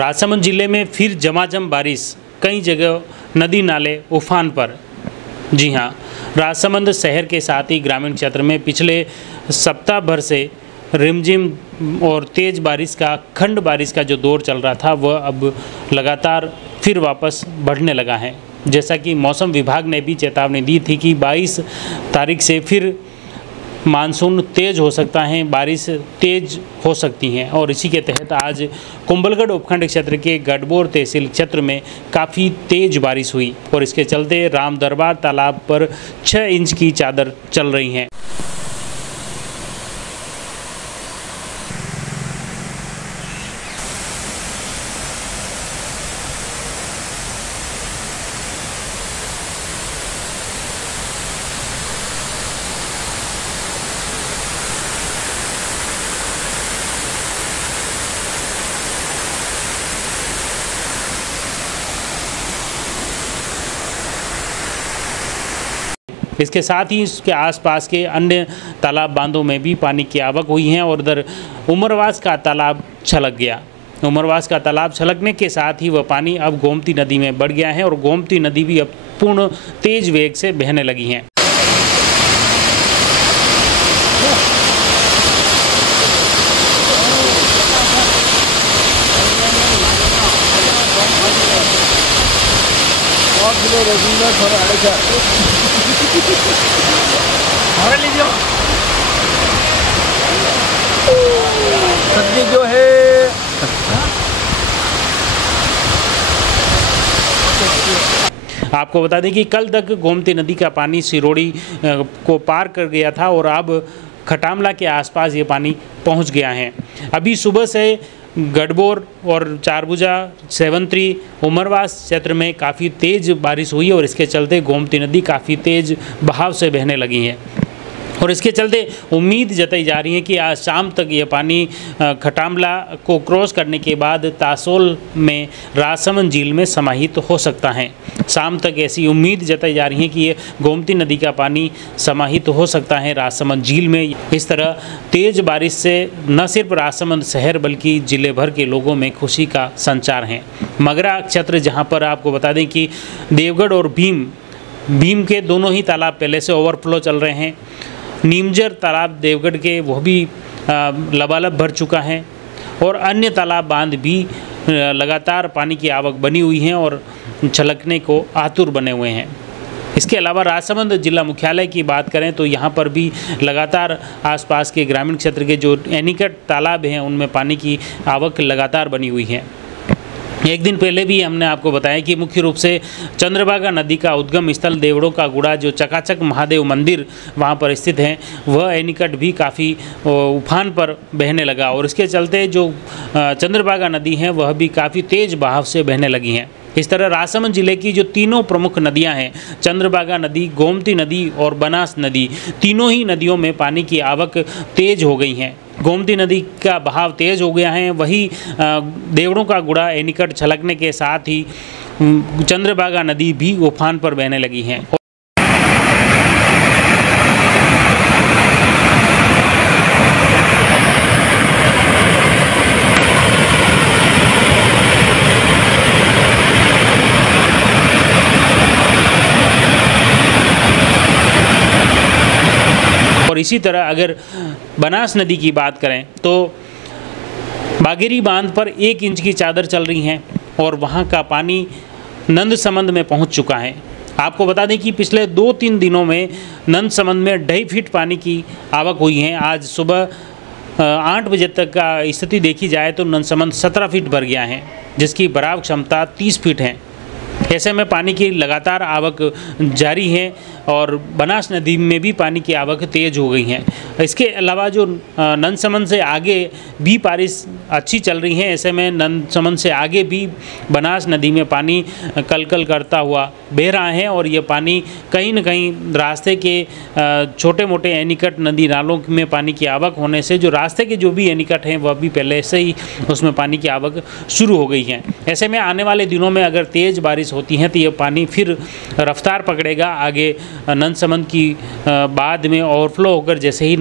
राजसमंद जिले में फिर झमाझम बारिश, कई जगह नदी नाले उफान पर। जी हां, राजसमंद शहर के साथ ही ग्रामीण क्षेत्र में पिछले सप्ताह भर से रिमझिम और तेज़ बारिश का खंड बारिश का जो दौर चल रहा था वह अब लगातार फिर वापस बढ़ने लगा है। जैसा कि मौसम विभाग ने भी चेतावनी दी थी कि 22 तारीख से फिर मानसून तेज़ हो सकता है, बारिश तेज़ हो सकती हैं और इसी के तहत आज कुंभलगढ़ उपखंड क्षेत्र के गढ़बोर तहसील क्षेत्र में काफ़ी तेज़ बारिश हुई और इसके चलते राम दरबार तालाब पर 6 इंच की चादर चल रही हैं। इसके साथ ही इसके आसपास के अन्य तालाब बांधों में भी पानी की आवक हुई है और उधर उमरवास का तालाब छलक गया। उमरवास का तालाब छलकने के साथ ही वह पानी अब गोमती नदी में बढ़ गया है और गोमती नदी भी अब पूर्ण तेज वेग से बहने लगी है। सब्जी जो है आपको बता दें कि कल तक गोमती नदी का पानी सिरोड़ी को पार कर गया था और अब खटामला के आसपास ये पानी पहुंच गया है। अभी सुबह से गढ़बोर और चारभुजा, सेवंतरी, उमरवास क्षेत्र में काफ़ी तेज़ बारिश हुई और इसके चलते गोमती नदी काफ़ी तेज़ बहाव से बहने लगी है और इसके चलते उम्मीद जताई जा रही है कि आज शाम तक ये पानी खटामला को क्रॉस करने के बाद तासोल में राजसमंद झील में समाहित हो सकता है। शाम तक ऐसी उम्मीद जताई जा रही है कि ये गोमती नदी का पानी समाहित हो सकता है राजसमंद झील में। इस तरह तेज़ बारिश से न सिर्फ राजसमंद शहर बल्कि जिले भर के लोगों में खुशी का संचार है। मगरा क्षेत्र, जहाँ पर आपको बता दें कि देवगढ़ और भीम के दोनों ही तालाब पहले से ओवरफ्लो चल रहे हैं। नीमजर तालाब देवगढ़ के वह भी लबालब भर चुका है और अन्य तालाब बांध भी लगातार पानी की आवक बनी हुई हैं और छलकने को आतुर बने हुए हैं। इसके अलावा राजसमंद जिला मुख्यालय की बात करें तो यहाँ पर भी लगातार आसपास के ग्रामीण क्षेत्र के जो एनीकट तालाब हैं उनमें पानी की आवक लगातार बनी हुई है। एक दिन पहले भी हमने आपको बताया कि मुख्य रूप से चंद्रभागा नदी का उद्गम स्थल देवड़ों का गुड़ा, जो चकाचक महादेव मंदिर वहां पर स्थित है, वह एनीकट भी काफ़ी उफान पर बहने लगा और इसके चलते जो चंद्रभागा नदी है वह भी काफ़ी तेज़ बहाव से बहने लगी हैं। इस तरह राजसमंद जिले की जो तीनों प्रमुख नदियां हैं, चंद्रभागा नदी, गोमती नदी और बनास नदी, तीनों ही नदियों में पानी की आवक तेज हो गई है। गोमती नदी का बहाव तेज हो गया है, वही देवड़ों का गुड़ा एनीकट छलकने के साथ ही चंद्रभागा नदी भी उफान पर बहने लगी हैं। और इसी तरह अगर बनास नदी की बात करें तो बागेरी बांध पर 1 इंच की चादर चल रही है और वहां का पानी नंदसमंद में पहुंच चुका है। आपको बता दें कि पिछले 2-3 दिनों में नंदसमंद में 2.5 फीट पानी की आवक हुई है। आज सुबह 8 बजे तक का स्थिति देखी जाए तो नंदसमंद 17 फीट भर गया है, जिसकी बराबर क्षमता 30 फीट है। ऐसे में पानी की लगातार आवक जारी है और बनास नदी में भी पानी की आवक तेज़ हो गई है। इसके अलावा जो नंदसमंद से आगे भी बारिश अच्छी चल रही है, ऐसे में नंदसमंद से आगे भी बनास नदी में पानी कलकल करता हुआ बह रहा है और ये पानी कहीं न कहीं रास्ते के छोटे मोटे एनीकट नदी नालों में पानी की आवक होने से जो रास्ते के जो भी एनीकट हैं वह भी पहले से ही उसमें पानी की आवक शुरू हो गई है। ऐसे में आने वाले दिनों में अगर तेज़ बारिश होती है तो ये पानी फिर रफ्तार पकड़ेगा आगे नंदसमंद की बाद में ओवरफ्लो होकर जैसे ही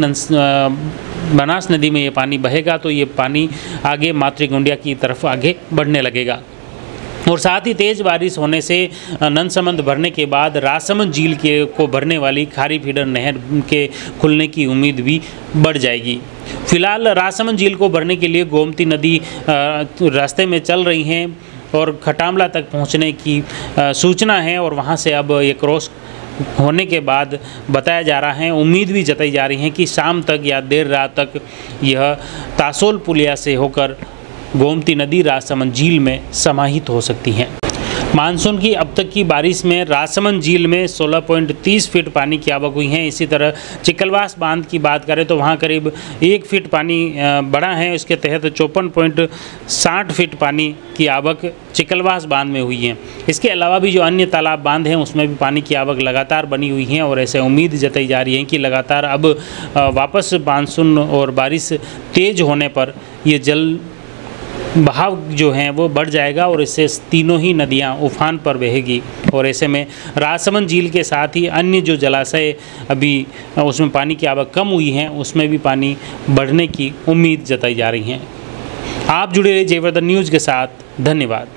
बनास नदी में ये पानी बहेगा तो ये पानी आगे मातृगुंडिया की तरफ आगे बढ़ने लगेगा। और साथ ही तेज़ बारिश होने से नंदसमंद भरने के बाद राजसमंद झील को भरने वाली खारी फीडर नहर के खुलने की उम्मीद भी बढ़ जाएगी। फिलहाल राजसमंद झील को भरने के लिए गोमती नदी रास्ते में चल रही हैं और खटामला तक पहुंचने की सूचना है और वहां से अब ये क्रॉस होने के बाद बताया जा रहा है, उम्मीद भी जताई जा रही है कि शाम तक या देर रात तक यह तासोल पुलिया से होकर गोमती नदी राजसमंद झील में समाहित हो सकती हैं। मानसून की अब तक की बारिश में राजसमंद झील में 16.30 फीट पानी की आवक हुई है। इसी तरह चिकलवास बांध की बात करें तो वहां करीब 1 फीट पानी बढ़ा है। इसके तहत 54.60 फीट पानी की आवक चिकलवास बांध में हुई है। इसके अलावा भी जो अन्य तालाब बांध हैं उसमें भी पानी की आवक लगातार बनी हुई है और ऐसे उम्मीद जताई जा रही है कि लगातार अब वापस मानसून और बारिश तेज होने पर ये जल बहाव जो है वो बढ़ जाएगा और इससे तीनों ही नदियां उफान पर बहेगी। और ऐसे में राजसमंद झील के साथ ही अन्य जो जलाशय अभी उसमें पानी की आवक कम हुई है उसमें भी पानी बढ़ने की उम्मीद जताई जा रही है। आप जुड़े रहिए जयवर्धन न्यूज़ के साथ। धन्यवाद।